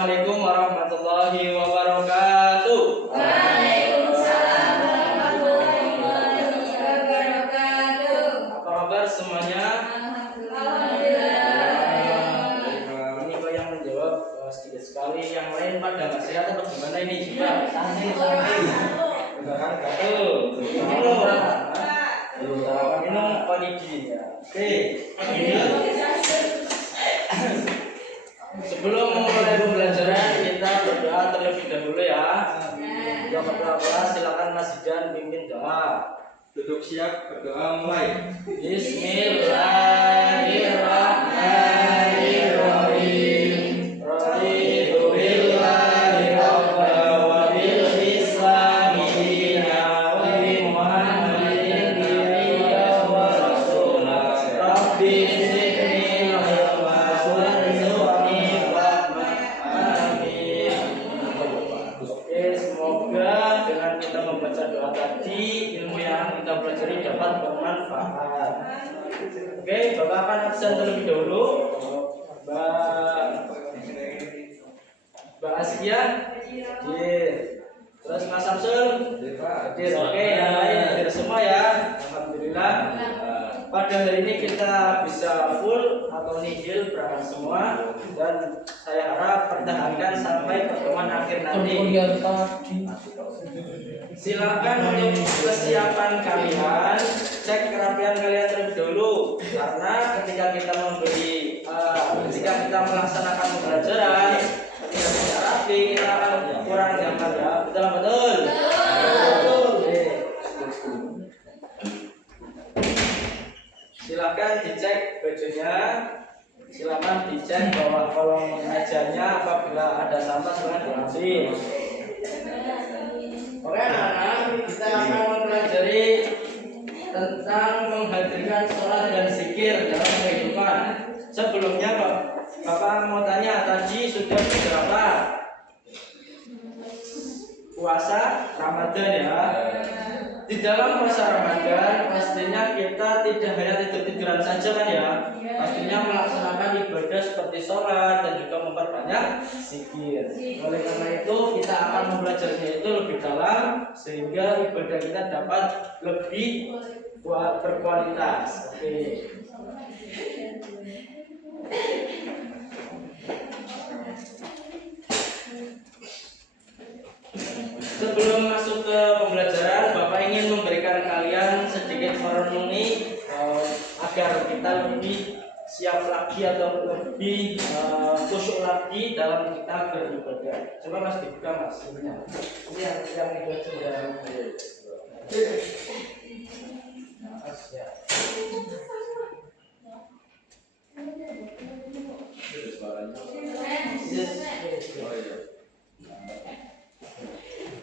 Assalamualaikum warahmatullahi wabarakatuh. Waalaikumsalam warahmatullahi wabarakatuh. Apa kabar semuanya? Alhamdulillah. Ini kok yang menjawab sedikit sekali, yang lain pada nggak sehat atau gimana ini? Coba santai. Bukan gatel. Minum berapa? Minum paniki ya. Oke. Sebelum memulai pembelajaran kita berdoa terlebih dahulu ya. Yang pertama silakan Mas Zidan pimpin doa. Duduk siap, berdoa mulai. Bismillahirrahmanirrahim. Raditu billahi rabba wa bil islami dina wa bi Muhammadin nabiyya wa rasulah. Rabbi zidni ilma warzuqni fahma. Amin. Oke, semoga dengan kita membaca doa tadi ilmu yang kita pelajari dapat bermanfaat. Oke, Bapak akan absen terlebih dahulu. Mbak Askia hadir. Terus Mas Samsul hadir. Oke, yang lain hadir semua ya. Alhamdulillah. Pada hari ini kita bisa full atau nihil berangkat semua, dan saya harap pertahankan sampai pertemuan akhir nanti. Silakan untuk kesiapan kalian, cek kerapian kalian terlebih dahulu, karena ketika kita melaksanakan pembelajaran, ketika tidak rapi kita akan kurang nyaman ya. Betul. Silakan dicek bajunya, silakan dicek bahwa kolom mejanya apabila ada sampah silakan diambil. Oke anak-anak, kita akan mempelajari tentang menghadirkan sholat dan zikir dalam kehidupan. Sebelumnya Bapak mau tanya, tadi sudah berapa puasa Ramadan ya? Di dalam puasa Ramadan pastinya kita tidak hanya tidur-tiduran saja kan ya. Pastinya melaksanakan ibadah seperti sholat dan juga memperbanyak zikir. Oleh karena itu kita akan mempelajarinya itu lebih dalam sehingga ibadah kita dapat lebih berkualitas. Oke. Sebelum masuk ke pembelajaran, Bapak ingin memberikan kalian sedikit merenungi agar kita lebih siap lagi atau lebih khusyuk lagi dalam kita beribadah. Coba Mas dibuka Mas. Ini yang itu sudah.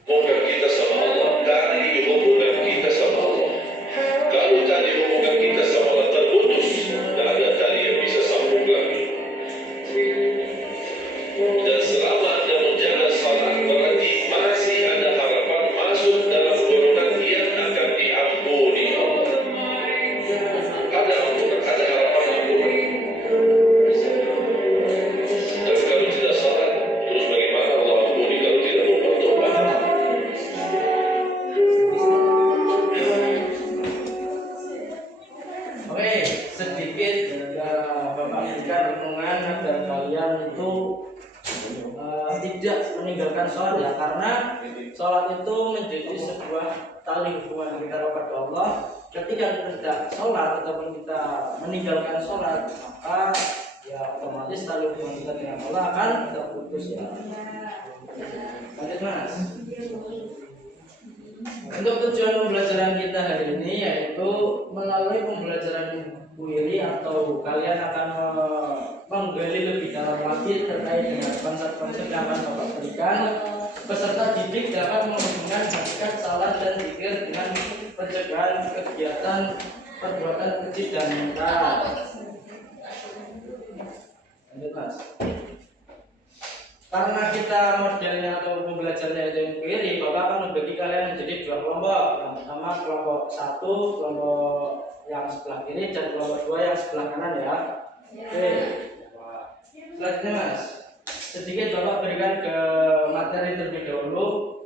Hubungan kita sama Allah, tali hubungan kita sama Allah. Kalau tali hubungan kita sama Allah terputus, tidak ada tali yang bisa sambung lagi. Dan selama Anda menjaga salat, berarti masih ada harapan masuk dalam golongan yang akan diampuni Allah. Ada ampunan, ada harapan ampunan. Dan kalau tidak salat, terus bagaimana Allah ampuni kalau tidak mau bertobat? Oke, sedikit Bapak berikan renungan agar kalian itu tidak meninggalkan sholat ya, karena sholat itu menjadi sebuah tali hubungan kita kepada Allah. Ketika kita tidak sholat ataupun kita meninggalkan sholat, maka ya otomatis tali hubungan kita dengan Allah akan terputus ya. Lanjut Mas. Untuk tujuan pembelajaran kita hari ini yaitu melalui pembelajaran query atau kalian akan menggali lebih dalam lagi terkait dengan konsep-konsep yang akan Bapak berikan. Peserta didik dapat menghubungkan hakikat salat dan zikir dengan pencegahan kegiatan perbuatan keji dan mungkar. Lanjut Mas. Karena kita modelnya atau pembelajarannya itu yang query, Bapak akan membagi kalian menjadi dua kelompok. Yang pertama kelompok satu, kelompok yang sebelah kiri, dan kelompok dua yang sebelah kanan ya. Oke. Selanjutnya Mas. sedikit Bapak berikan ke materi terlebih dahulu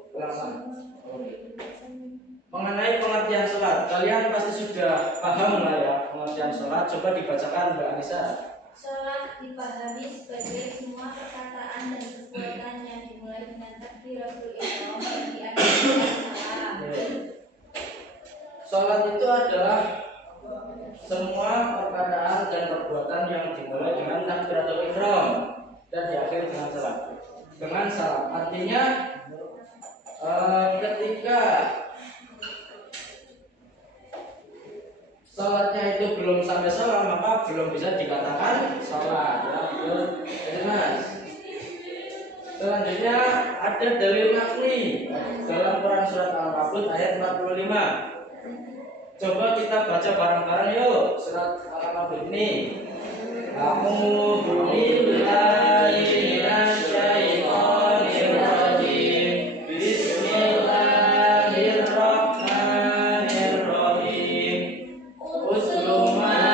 mengenai pengertian sholat. Kalian pasti sudah paham lah ya pengertian sholat. Coba dibacakan Mbak Anissa. Sholat dipahami sebagai semua perkataan dan perbuatan yang dimulai dengan takbiratul ihram dan diakhiri dengan salam. Sholat itu adalah semua perkataan dan perbuatan yang dimulai dengan takbiratul ihram dan diakhiri dengan salam. Dengan salam artinya ketika sholatnya itu belum sampai salam maka belum bisa dikatakan sholat ya, betul. Jadi Mas, selanjutnya ada dalil naqli dalam Quran surat Al-Ankabut ayat 45. Coba kita baca bareng-bareng yuk surat Al-Ankabut ini. A'udzu billahi minasyaitonir rajim. Bismillahirrahmanirrahim. Utlu ma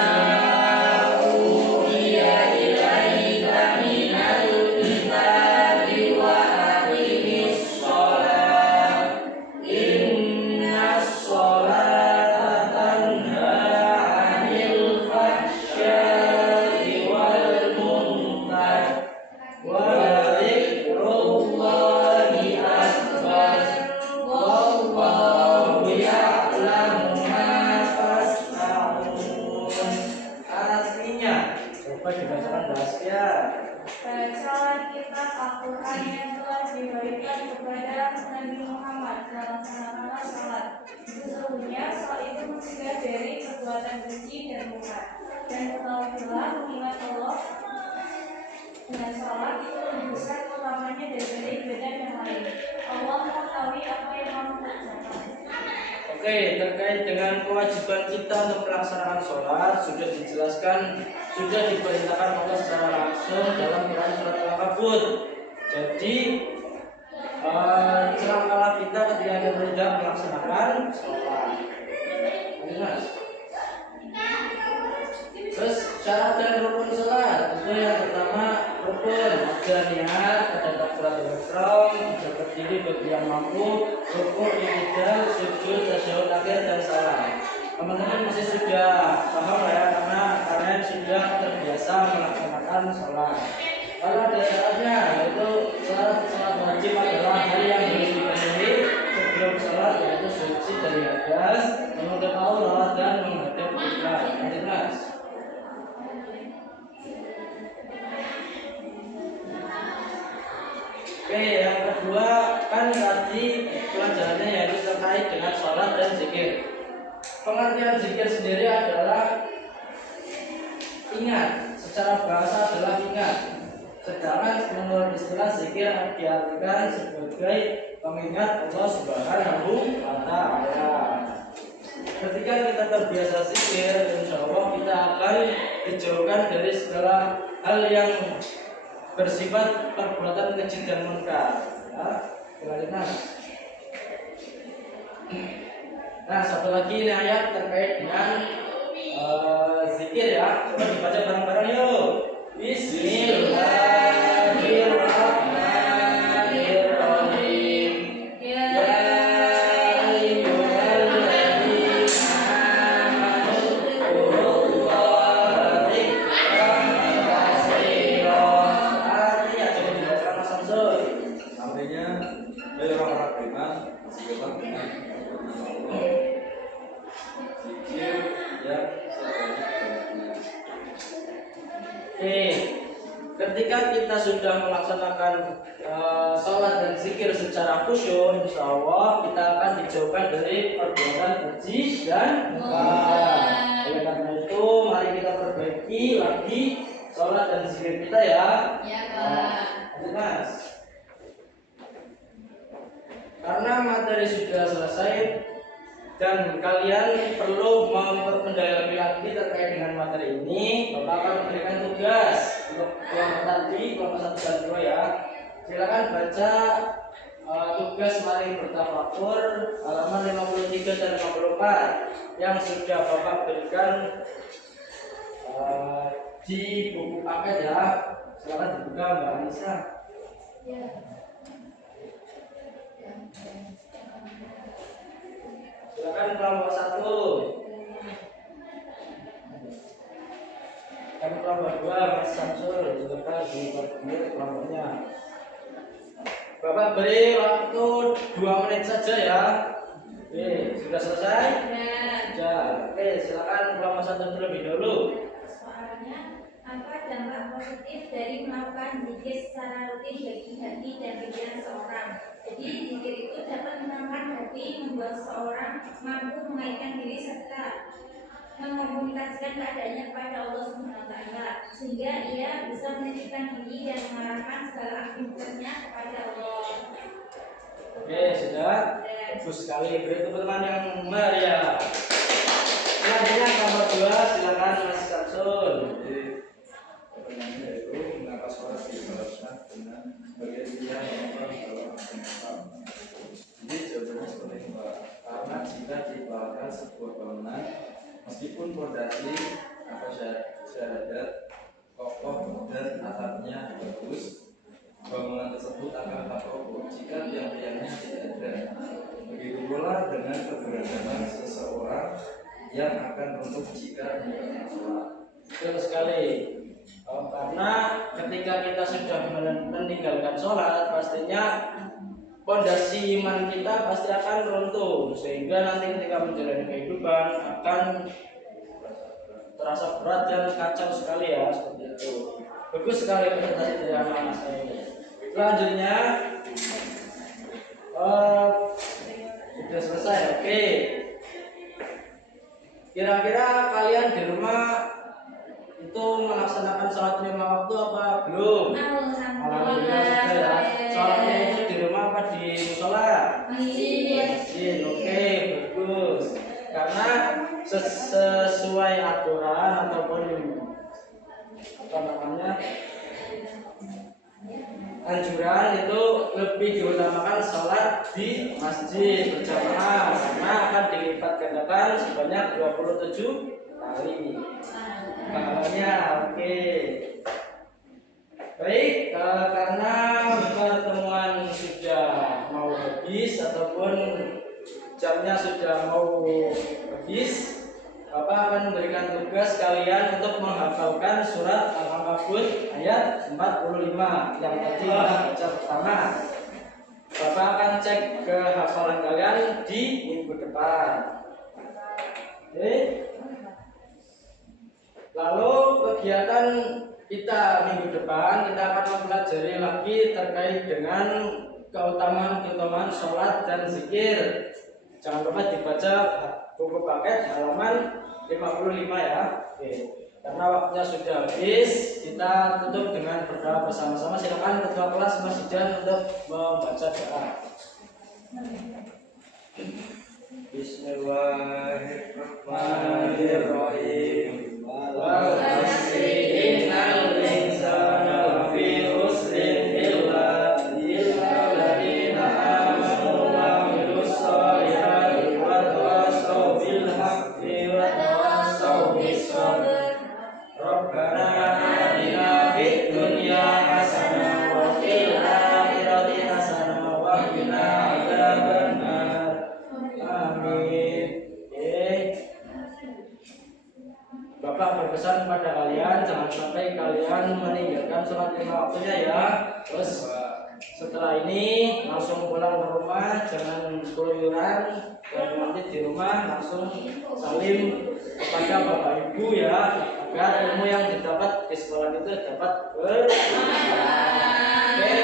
uhiya ilaika minal kitabi wa aqimis shalah. Innas sholata tanha 'anil fahsya'i wal munkar wa dzikrullahi akbar. Wallahu ya'lamu ma tasna'un. Artinya, coba dibacakan Basya. Bacalah kitab Al-Quran yang telah diberikan kepada Nabi Muhammad, melaksanakanlah salat. Sesungguhnya salat itu mencegah dari perbuatan keji dan munkar. Dan ketahuilah mengingat Allah dengan salat itu lebih besar utamanya daripada ibadah yang lain. Allah mengetahui apa yang kamu kerjakan. Oke, terkait dengan kewajiban kita untuk melaksanakan sholat sudah dijelaskan, sudah diperintahkan Allah secara langsung dalam Quran surat Al-Ankabut. Jadi celakalah kita ketika kita tidak melaksanakan sholat. Mas. Terus syarat dan rukun sholat itu yang pertama rukun, ada niat, ada takbiratul ihram, ada berdiri bagi yang mampu, rukun, i'tidal, sujud, tasyahud akhir dan salam. Teman-teman masih sudah paham ya karena kalian sudah terbiasa melaksanakan sholat. Kalau ada syaratnya yaitu sholat wajib adalah hal yang harus dipenuhi sebelum sholat yaitu suci dari hadas, menghadap aurat dan menghadap kiblat. Jelas. Oke, yang kedua kan tadi pelajarannya yaitu terkait dengan sholat dan zikir. Pengertian zikir sendiri adalah ingat, secara bahasa adalah ingat. Sedangkan menurut istilah zikir diartikan sebagai pengingat Allah Subhanahu wa Ta'ala. Ketika kita terbiasa zikir, insya Allah kita akan dijauhkan dari segala hal yang bersifat perbuatan keji dan munkar. Ya, nah, satu lagi ini ayat terkait dengan zikir ya. Coba dibaca bareng-bareng yuk. Bismillahirrahmanirrahim. Ya ayyuhalladzina amanu dzkurullaha dzikran katsiran. Artinya coba dibaca Mas Samsul. Artinya dari orang-orang beriman zikirlah dengan zikir yang sebanyak-banyaknya. Oke, ketika kita sudah melaksanakan sholat dan zikir secara khusyuk, insya Allah kita akan dijauhkan dari perbuatan keji dan munkar. Oleh karena itu, mari kita perbaiki lagi sholat dan zikir kita ya. Ya, Pak. Mas. Karena materi sudah selesai dan kalian perlu memperdalami lagi terkait dengan materi ini, Bapak akan memberikan tugas untuk kelompok tadi, kelompok 1 dan 2 ya. Silakan baca tugas mari bertafakur halaman 53 dan 54 yang sudah Bapak berikan di buku paket ya. Silakan dibuka Mbak Anissa. dibagi kelompoknya. Bapak beri waktu 2 menit saja ya. Oke, sudah selesai? Sudah. Oke, silakan kelompok 1 terlebih dahulu. Soalnya, apa dampak positif dari melakukan zikir secara rutin bagi hati dan pikiran seorang? Jadi zikir itu dapat menenangkan hati, membuat seorang mampu mengaitkan diri serta mengkomunikasikan keadaannya kepada Allah SWT, sehingga ia bisa menitipkan diri dan mengarahkan segala aktivitasnya kepada Allah. Oke, sudah. Bagus sekali. Beri tepuk tangan yang meriah. Selanjutnya nomor 2, silakan Mas Samsul. Jadi pertanyaannya yaitu mengapa sholat dibalaskan dengan sebagai pilihan orang dalam pengikat. Jadi jawabannya seperti ini Pak. Karena jika dibalaskan sebuah bangunan, meskipun fondasi atau syahadat kokoh dan atapnya bagus, bangunan tersebut akan tak kokoh jika tiang-tiangnya tidak ada. Begitu pula dengan keberagaman seseorang yang akan runtuh jika meninggalkan sholat. Betul sekali. Karena ketika kita sudah meninggalkan sholat, pastinya pondasi iman kita pasti akan runtuh, sehingga nanti ketika menjalani kehidupan akan terasa berat dan kacau sekali ya, seperti itu. Bagus sekali presentasi dari anak-anak saya ini. Selanjutnya sudah selesai. Oke. Kira-kira kalian di rumah itu melaksanakan sholat 5 waktu apa belum? Alhamdulillah sudah ya. Sholatnya itu di rumah apa di musola? Masjid. Oke, bagus. Karena sesuai aturan ataupun apa namanya anjuran itu lebih diutamakan sholat di masjid berjamaah karena akan dilipat gandakan sebanyak 27 kali pahalanya. Oke. Baik, karena pertemuan sudah mau habis ataupun jamnya sudah mau habis, Bapak akan memberikan tugas kalian untuk menghafalkan surat Al-Ankabut ayat 45 yang tadi baca pertama. Bapak akan cek kehafalan kalian di minggu depan. Oke. Lalu kegiatan kita minggu depan kita akan mempelajari lagi terkait dengan keutamaan sholat dan zikir. Jangan lupa dibaca buku paket halaman 55 ya. Oke. Karena waktunya sudah habis, kita tutup dengan berdoa bersama-sama. Silakan ketua kelas Mas Ijan untuk membaca doa. Bismillahirrahmanirrahim. Wal 'asri innal insana lafi khusrin illa alladziina aamanu wa 'amilus shalihati wa tawassaw bil haqqi wa tawassaw bis sabr. Rabbana atina fid dunya hasanah wa fil akhirati hasanah wa qina adzabannar. Amin. Bapak berpesan kepada kalian jangan sampai kalian meninggalkan sholat 5 waktunya ya. Terus setelah ini langsung pulang ke rumah, jangan keluyuran, dan nanti di rumah langsung salim kepada bapak ibu ya, agar ilmu yang didapat di sekolah itu dapat bermanfaat. Oke,